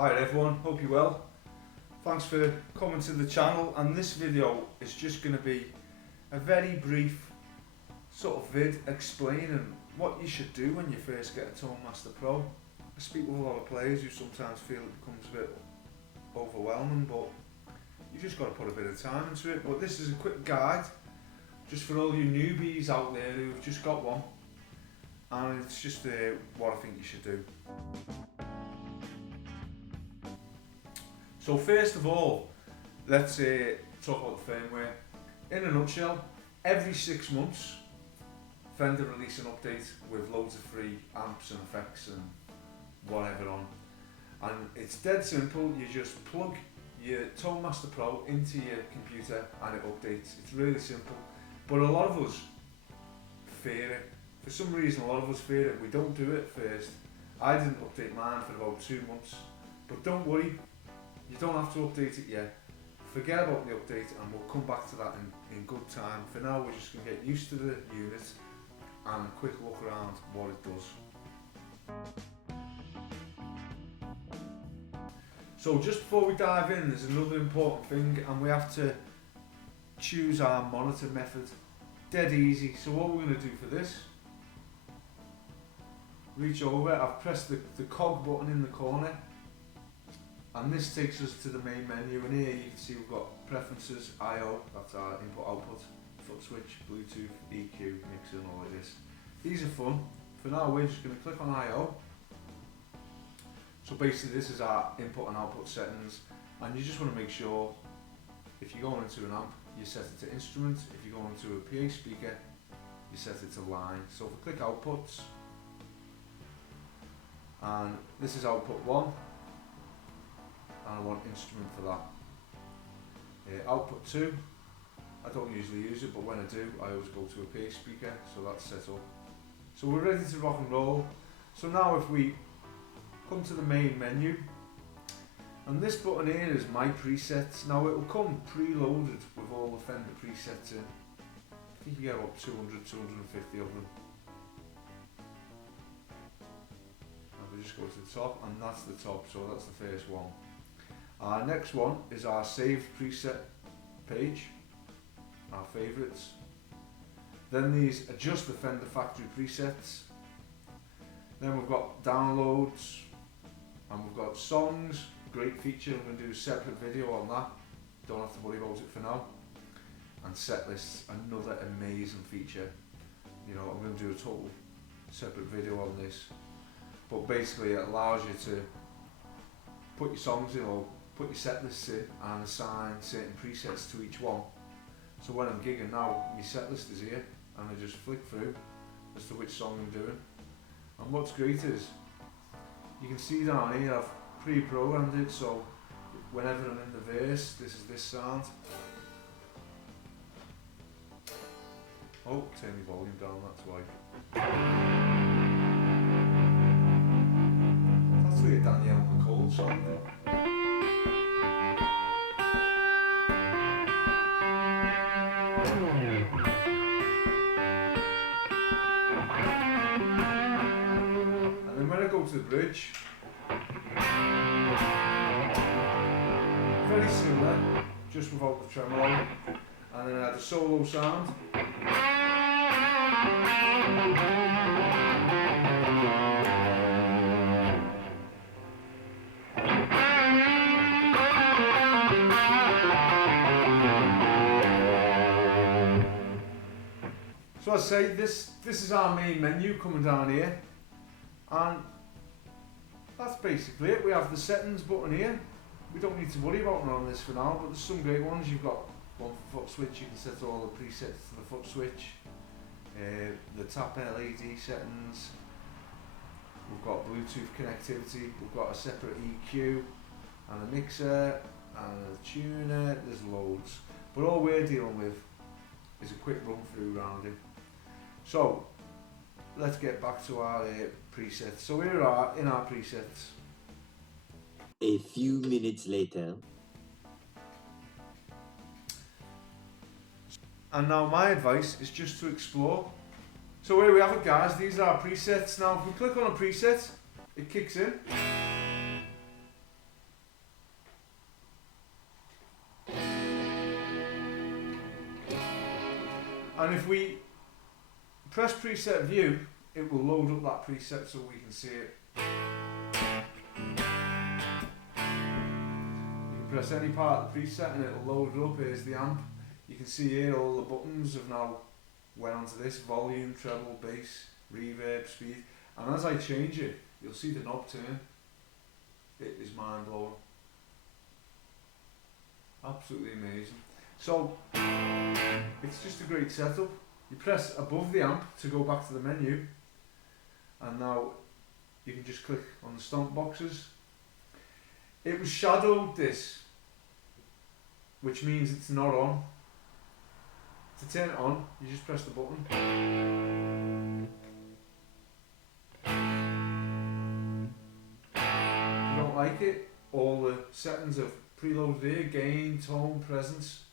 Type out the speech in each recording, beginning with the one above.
Hi everyone, hope you're well. Thanks for coming to the channel, and this video is just going to be a very brief sort of vid explaining what you should do when you first get a Tone Master Pro. I speak with a lot of players who sometimes feel it becomes a bit overwhelming, but you just got to put a bit of time into it. But this is a quick guide just for all you newbies out there who've just got one, and it's just what I think you should do. So first of all, let's talk about the firmware. In a nutshell, every 6 months Fender release an update with loads of free amps and effects and whatever on, and it's dead simple. You just plug your Tone Master Pro into your computer and it updates. It's really simple, but a lot of us fear it. For some reason a lot of us fear it. We don't do it first. I didn't update mine for about 2 months, but don't worry, you don't have to update it yet. Forget about the update and we'll come back to that in good time. For now we're just going to get used to the unit and a quick look around what it does. So just before we dive in, there's another important thing, and we have to choose our monitor method. Dead easy. So what we're going to do for this, reach over, I've pressed the cog button in the corner, and this takes us to the main menu, and here you can see we've got preferences, I/O, that's our input output, foot switch, Bluetooth, EQ, mixer and all of this. These are fun. For now we're just going to click on I/O. So basically this is our input and output settings, and you just want to make sure if you're going into an amp you set it to instrument, if you're going into a PA speaker you set it to line. So if we click outputs, and this is output 1, and I want instrument for that. Output 2, I don't usually use it, but when I do I always go to a PA speaker, so that's set up. So we're ready to rock and roll. So now if we come to the main menu, and this button here is my presets. Now it will come preloaded with all the Fender presets in. I think you get up 200, 250 of them. And we just go to the top, and that's the top, so that's the first one. Our next one is our saved preset page, our favourites. Then these are just the Fender factory presets. Then we've got downloads, and we've got songs, great feature. I'm going to do a separate video on that, don't have to worry about it for now. And setlists, another amazing feature. You know, I'm going to do a total separate video on this, but basically it allows you to put your songs in, or put your setlists in, and assign certain presets to each one. So when I'm gigging now, my setlist is here, and I just flick through as to which song I'm doing. And what's great is, you can see down here I've pre-programmed it, so whenever I'm in the verse, this is this sound. Oh, turn the volume down, that's why. That's like a Danielle McCall song. Go to the bridge, very similar, just without the tremolo, and then I had a solo sound. So I say this is our main menu coming down here, and that's basically it. We have the settings button here. We don't need to worry about none of this for now, but there's some great ones. You've got one for foot switch, you can set all the presets to the foot switch. The tap LED settings. We've got Bluetooth connectivity, we've got a separate EQ and a mixer and a tuner, there's loads. But all we're dealing with is a quick run through around it. So let's get back to our presets. So here are in our presets. A few minutes later. And now my advice is just to explore. So here we have it, guys. These are our presets. Now if we click on a preset, it kicks in. And if we press preset view, it will load up that preset so we can see it. You can press any part of the preset and it will load it up. Here's the amp. You can see here all the buttons have now went onto this: volume, treble, bass, reverb, speed. And as I change it, you'll see the knob turn. It is mind blowing. Absolutely amazing. So it's just a great setup. You press above the amp to go back to the menu, and now you can just click on the stomp boxes. It was shadowed this, which means it's not on. To turn it on, you just press the button. If you don't like it, all the settings are preloaded here: gain, tone, presence.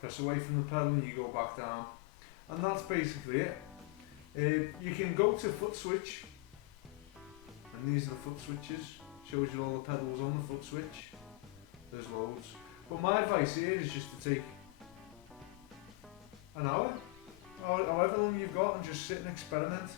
Press away from the pedal and you go back down. And that's basically it. You can go to foot switch, and these are the foot switches. Shows you all the pedals on the foot switch. There's loads. But my advice here is just to take an hour, or however long you've got, and just sit and experiment.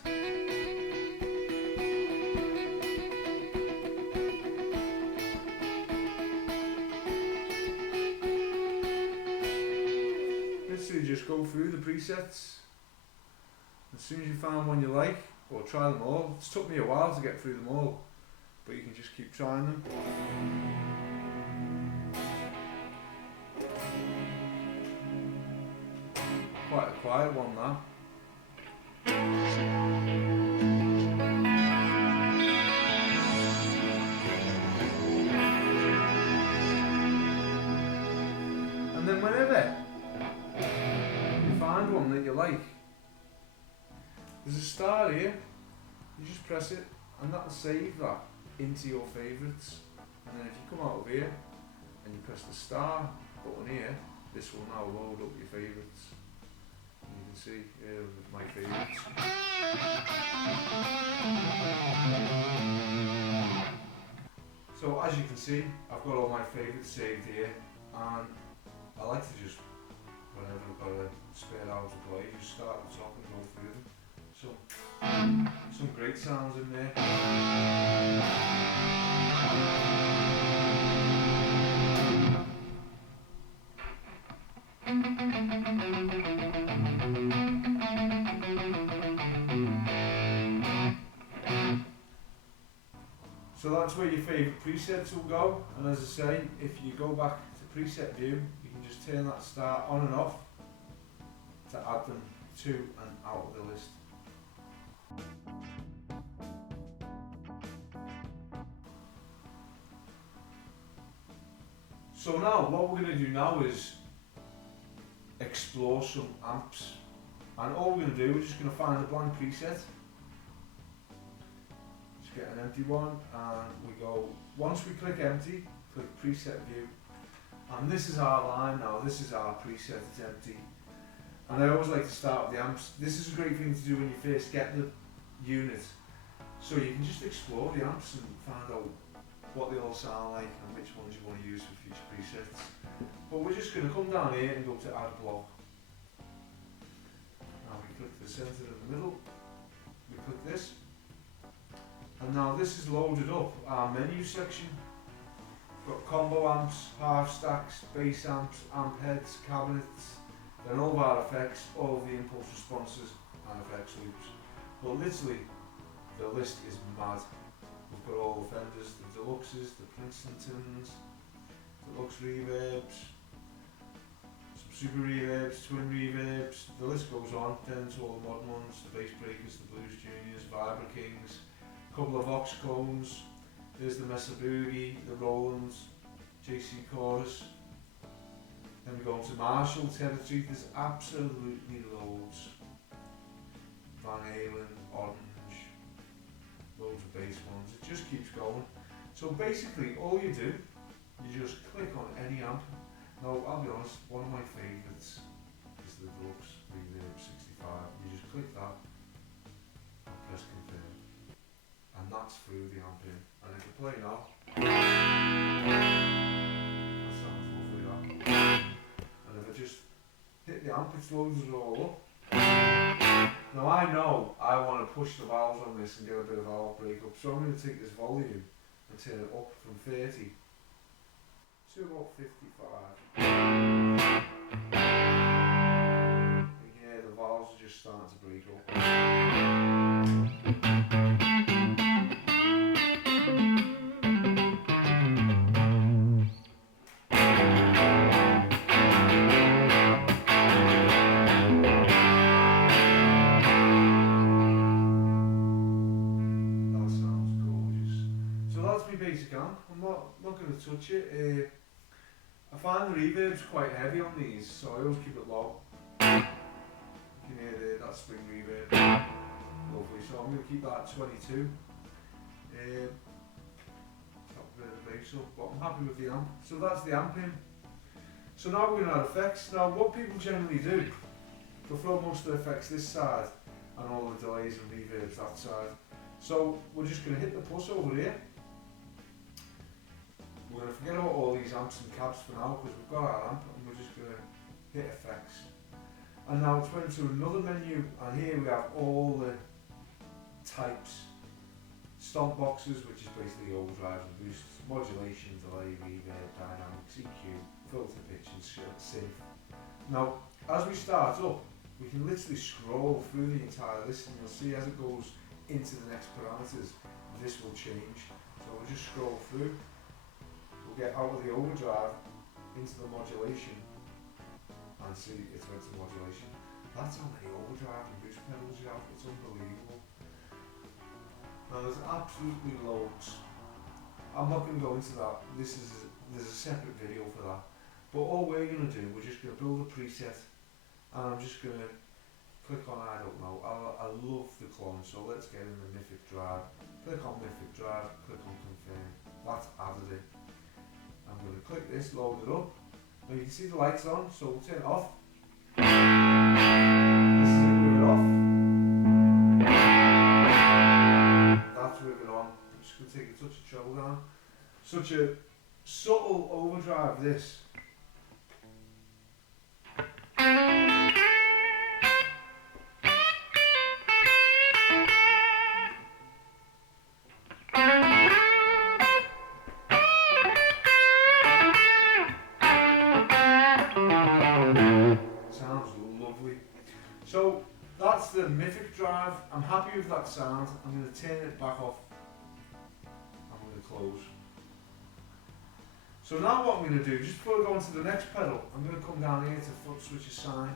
Literally just go through the presets. As soon as you find one you like, or try them all. It's took me a while to get through them all, but you can just keep trying them. Quite a quiet one, that. And then whenever you find one that you like, there's a star here. You just press it, and that'll save that into your favourites. And then if you come out of here and you press the star button here, this will now load up your favourites. And you can see here my favourites. So as you can see, I've got all my favourites saved here, and I like to just, whenever I've got a spare hour to play, just start at the top and go through them. So, some great sounds in there. So that's where your favourite presets will go, and as I say, if you go back to preset view, you can just turn that star on and off to add them to and out of the list. So now what we're going to do now is explore some amps, and all we're going to do is just going to find a blank preset. Just get an empty one, and we go, once we click empty, click preset view, and this is our line now. This is our preset, it's empty. And I always like to start with the amps. This is a great thing to do when you first get the unit, so you can just explore the amps and find out what they all sound like and which ones you want to use for future presets. But we're just going to come down here and go to add block. Now we click the centre of the middle, we click this, and now this is loaded up our menu section. We've got combo amps, half stacks, bass amps, amp heads, cabinets, then all of our effects, all of the impulse responses and effects loops. But literally, the list is mad. We've got all the Fenders, the Deluxes, the Princetons, Deluxe Reverbs, some Super Reverbs, Twin Reverbs, the list goes on, then to all the modern ones, the Bass Breakers, the Blues Juniors, Vibra Kings, a couple of Vox Clones, there's the Mesa Boogie, the Rolands, JC Chorus. Then we go on to Marshall territory, there's absolutely loads. Van Halen, Orange, loads of bass ones, it just keeps going. So basically all you do, you just click on any amp. Now I'll be honest, one of my favourites is the Deluxe Reverb 65. You just click that and press confirm. that's through the amp in. And if I play now, that sounds lovely that. And if I just hit the amp, it loads it all up. Now I know I want to push the valves on this and get a bit of valve breakup, so I'm going to take this volume and turn it up from 30 to about 55. And yeah, the valves are just starting to break up. Basic amp. I'm not going to touch it. I find the reverb's quite heavy on these, so I always keep it low. You can hear that spring reverb. Lovely. So I'm going to keep that at 22. Top a bit of bass up, but I'm happy with the amp. So that's the amp in. So now we're going to add effects. Now what people generally do, they'll throw most of the effects this side and all the delays and reverbs that side. So we're just going to hit the plus over here. We're going to forget about all these amps and cabs for now because we've got our amp and we're just going to hit effects. And now it's went to another menu, and here we have all the types. Stomp boxes, which is basically overdrive and boosts, modulation, delay, reverb, dynamics, EQ, filter pitch and synth. Now as we start up, we can literally scroll through the entire list and you'll see as it goes into the next parameters, this will change. So we'll just scroll through. Get out of the overdrive into the modulation and see it's went to modulation. That's how many overdrive and boost pedals you have, it's unbelievable. Now there's absolutely loads. I'm not going to go into that, there's a separate video for that. But all we're going to do, we're just going to build a preset and I'm just going to click on, I don't know, I love the clone, so let's get in the Mythic Drive. Click on Mythic Drive, click on confirm, that's added it. I'm going to click this, load it up. Now you can see the lights on, so we'll turn it off. This is it with it off. That's with it on. I'm just going to take a touch of treble down. Such a subtle overdrive this. So that's the Mythic Drive. I'm happy with that sound. I'm going to turn it back off. I'm going to close. So now what I'm going to do, just before I go on to the next pedal, I'm going to come down here to foot switch assign.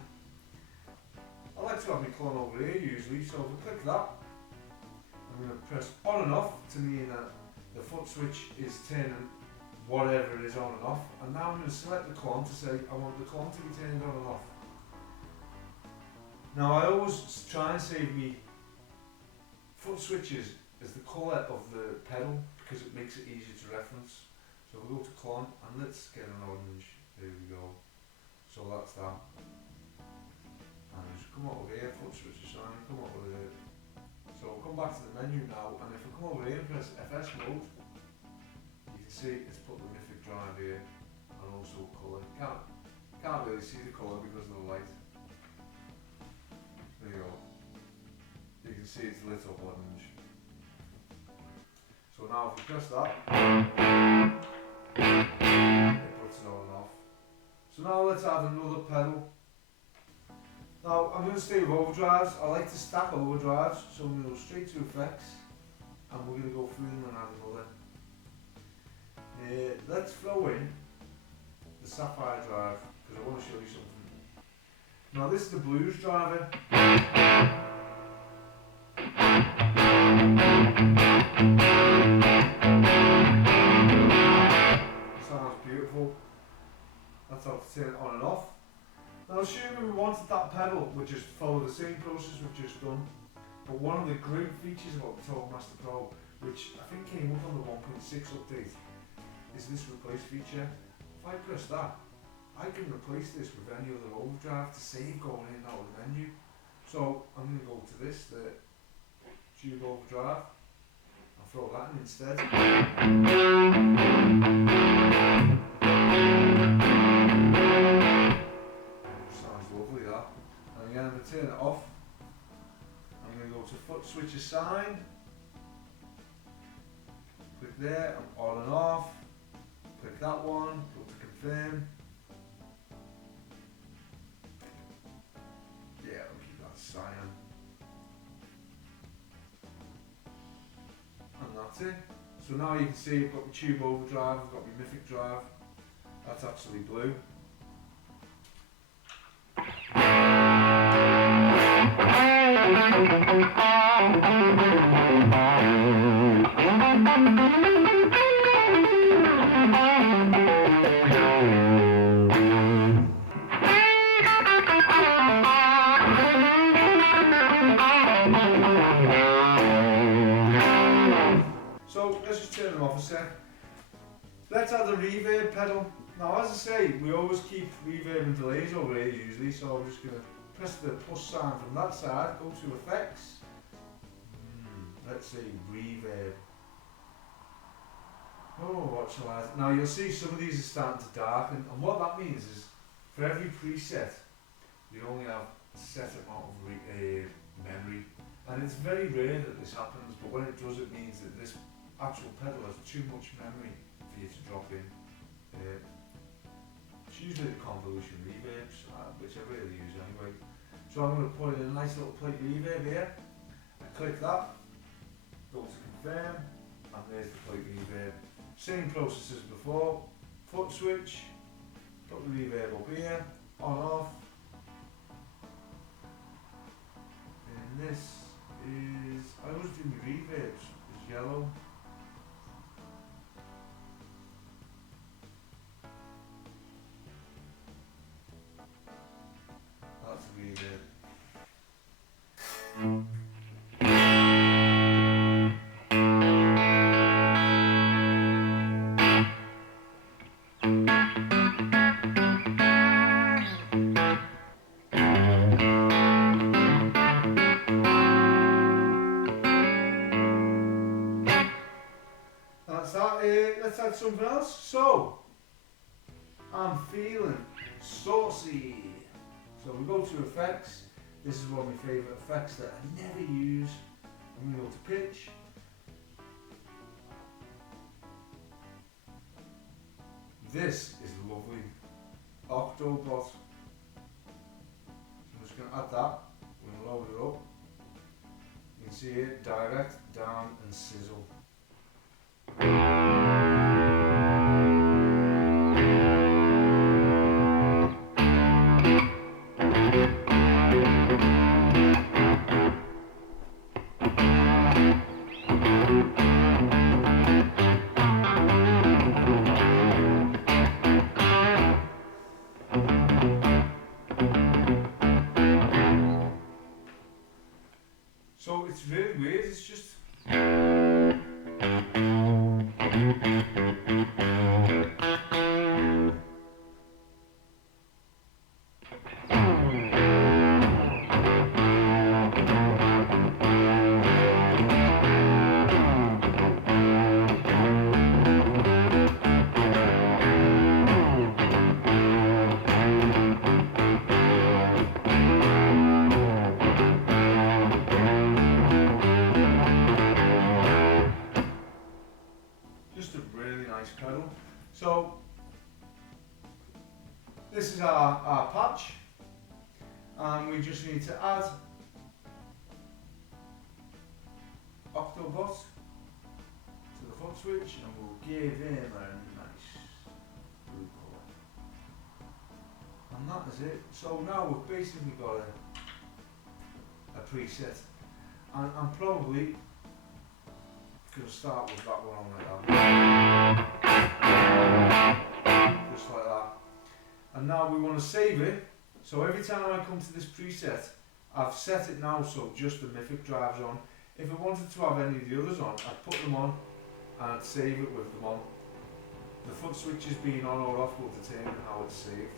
I like to have my clone over here usually, so if I click that, I'm going to press on and off to mean that the foot switch is turning whatever it is on and off. And now I'm going to select the clone to say I want the clone to be turned on and off. Now I always try and save me foot switches as the colour of the pedal because it makes it easier to reference. So we'll go to clone and let's get an orange, there we go. So that's that. And just come over here, foot switch assign, come over there. So we'll come back to the menu now, and if we come over here and press FS mode, you can see it's put the Mythic Drive here and also colour. Can't really see the colour because of the light. There you go. You can see it's lit up orange. So now if we press that, it puts it on and off. So now let's add another pedal. Now I'm going to stay with overdrives. I like to stack overdrives, so I'm going to go straight to effects and we're going to go through them and add another. Let's throw in the Sapphire Drive because I want to show you something. Now this is the blues driver. Sounds beautiful. That's how to turn it on and off. Now assuming we wanted that pedal, we'll just follow the same process we've just done. But one of the great features about the Tone Master Pro, which I think came up on the 1.6 update, is this replace feature. If I press that, I can replace this with any other overdrive to save going in and out of the menu. So I'm going to go to this, the Tube Overdrive, I'll throw that in instead. Sounds lovely that. And again, I'm going to turn it off. I'm going to go to foot switch assign. Click there, I'm on and off. Click that one, go to confirm. Yeah, I'll keep that cyan. And that's it. So now you can see I've got my tube overdrive, I've got my Mythic Drive. That's actually blue. So let's just turn them off a sec. Let's add the reverb pedal. Now as I say, we always keep reverb and delays over here usually, so I'm just going to press the plus sign from that side, go to effects. Let's say reverb. Oh, what shall I... Now you'll see some of these are starting to darken, and what that means is for every preset we only have a set amount of memory, and it's very rare that this happens, but when it does it means that this actual pedal has too much memory for you to drop in. It's usually the convolution reverbs, which I really use anyway. So I'm going to put in a nice little plate reverb here. I click that, go to confirm, and there's the plate reverb. Same process as before, foot switch, put the reverb up here, on off. And this is, I always do my reverbs, it's yellow. That's the reverb. That's that. Let's add something else. So, I'm feeling saucy. So we go to effects. This is one of my favourite effects that I never use. I'm going to go to pitch. This is lovely. Octobot. So I'm just going to add that. We're going to load it up. You can see it, direct, down and sizzle. So it's really weird, it's just pedal. So this is our patch, and we just need to add Octobot to the foot switch, and we'll give him a nice blue colour. And that is it. So now we've basically got a preset, and I'm probably going to start with that one on like that. Just like that. And now we want to save it. So every time I come to this preset, I've set it now so just the Mythic Drive's on. If I wanted to have any of the others on, I'd put them on and I'd save it with them on. The foot switches being on or off will determine how it's saved.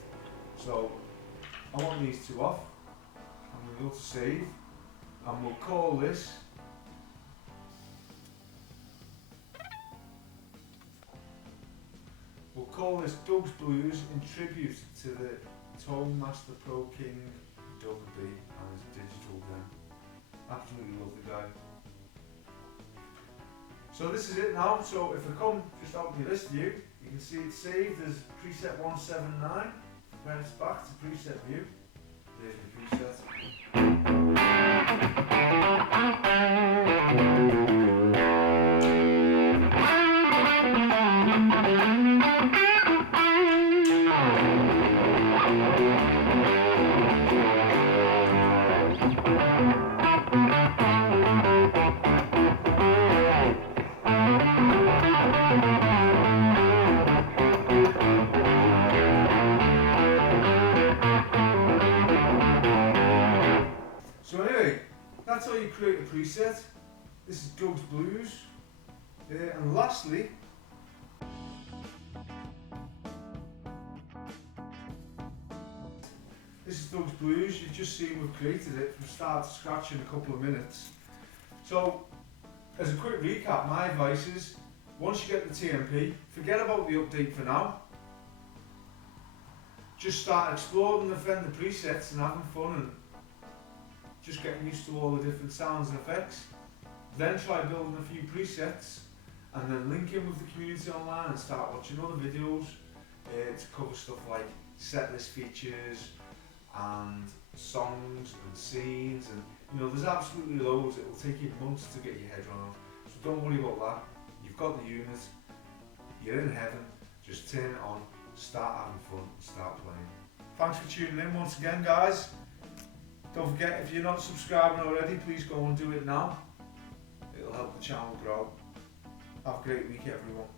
So I want these two off. I'm going to go to save, and we'll call this call this Doug's Blues in tribute to the Tone Master Pro King Doug B and his digital den. Absolutely love the guy. So this is it now. So if I come just out of the list view, you can see it's saved as preset 179. Press back to preset view. There's the preset. So anyway, that's how you create a preset. This is Doug's Blues. And lastly, this is Doug's Blues. You've just seen we've created it from start to scratch in a couple of minutes. So, as a quick recap, my advice is, once you get the TMP, forget about the update for now. Just start exploring the Fender presets and having fun and just getting used to all the different sounds and effects. Then try building a few presets and then link in with the community online and start watching other videos to cover stuff like setlist features and songs and scenes, and you know, there's absolutely loads. It will take you months to get your head around, so don't worry about that. You've got the unit, you're in heaven, just turn it on, start having fun, start playing. Thanks for tuning in once again, guys. Don't forget, if you're not subscribing already, please go and do it now. It'll help the channel grow. Have a great week, everyone.